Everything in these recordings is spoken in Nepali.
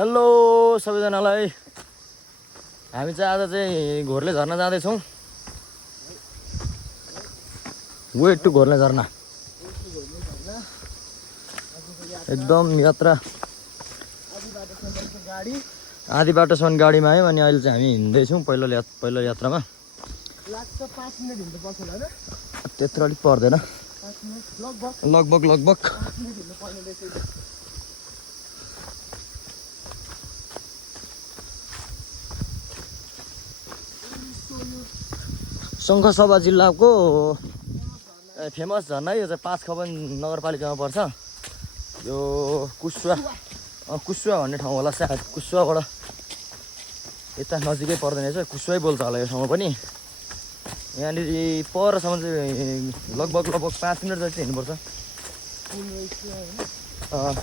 हेलो सबैजनालाई। हामी चाहिँ आज चाहिँ घोर्ले झर्ना जाँदैछौँ। वेट टु घोर्ले झर्ना। एकदम यात्रा आधी बाटोसम्म गाडीमा आयौँ अनि अहिले चाहिँ हामी हिँड्दैछौँ पहिलो यात्रामा। त्यत्रो अलिक पर्दैन, लगभग शङ्खसभा जिल्लाको फेमस झर्ना यो चाहिँ पाँचखबन नगरपालिकामा पर्छ। यो कुसुवा भन्ने ठाउँ होला सायद। कुसुवाबाट यता नजिकै पर्दैन रहेछ, कुसुवै बोल्छ होला यो ठाउँमा पनि। यहाँनिर परसम्म चाहिँ लगभग 5 मिनट जति हिँड्नुपर्छ।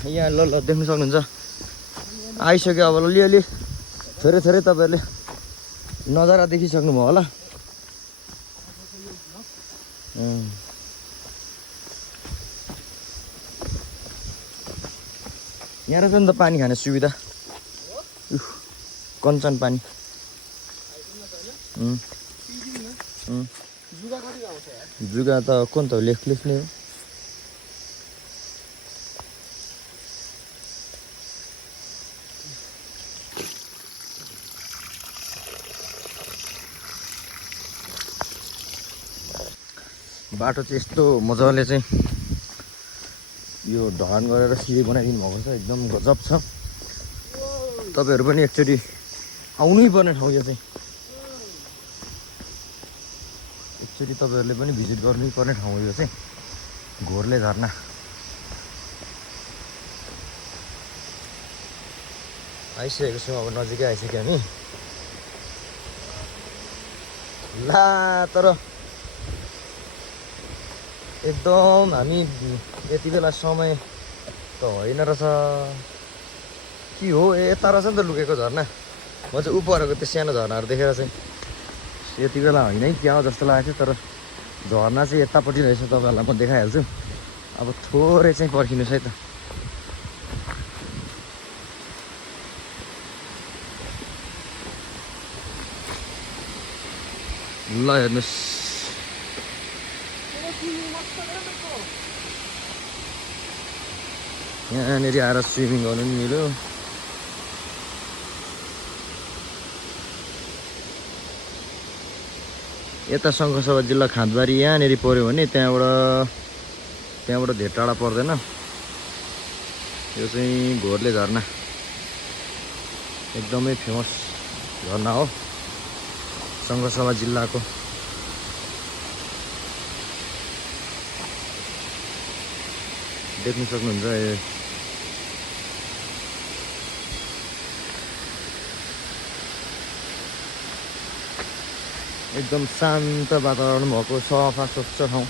यहाँ ल देख्न सक्नुहुन्छ आइसक्यो। अब अलिअलि थोरै तपाईँहरूले नजारा देखिसक्नुभयो होला। यहाँ रहेछ नि त पानी खाने सुविधा, कञ्चन पानी। जुगा त कुन त लेख्ने हो। बाटो चाहिँ यस्तो मजाले चाहिँ यो ढलान गरेर सिधै बनाइदिनु भएको छ। एकदम गजब छ। तपाईँहरू पनि एकचोटि आउनै पर्ने ठाउँ यो चाहिँ। एकचोटि तपाईँहरूले पनि भिजिट गर्नै पर्ने ठाउँ हो यो चाहिँ, घोर्ले झर्ना। आइसकेको छौँ, अब नजिकै आइसक्यो हामी। ला तर एकदम हामी यति बेला समय त होइन रहेछ कि हो। यता रहेछ नि त लुकेको झर्ना। म चाहिँ उपरको त्यो सानो झर्नाहरू देखेर चाहिँ यति बेला होइन है क्या हो जस्तो लागेको थियो। तर झर्ना चाहिँ यतापट्टि रहेछ, तपाईँहरूलाई म देखाइहाल्छु। अब थोरै चाहिँ पर्खिनुहोस् है त। ल हेर्नुहोस्, यहाँनिर आएर स्विमिङ गर्नु नि मिल्यो। यता शङ्खसभा जिल्ला खाँदबारी यहाँनिर पऱ्यो भने त्यहाँबाट धेर टाढा पर्दैन। यो चाहिँ घोर्ले झर्ना एकदमै फेमस झर्ना हो शङ्खसभा जिल्लाको। देख्न सक्नुहुन्छ एकदम शान्त वातावरण भएको, सफा स्वच्छ ठाउँ।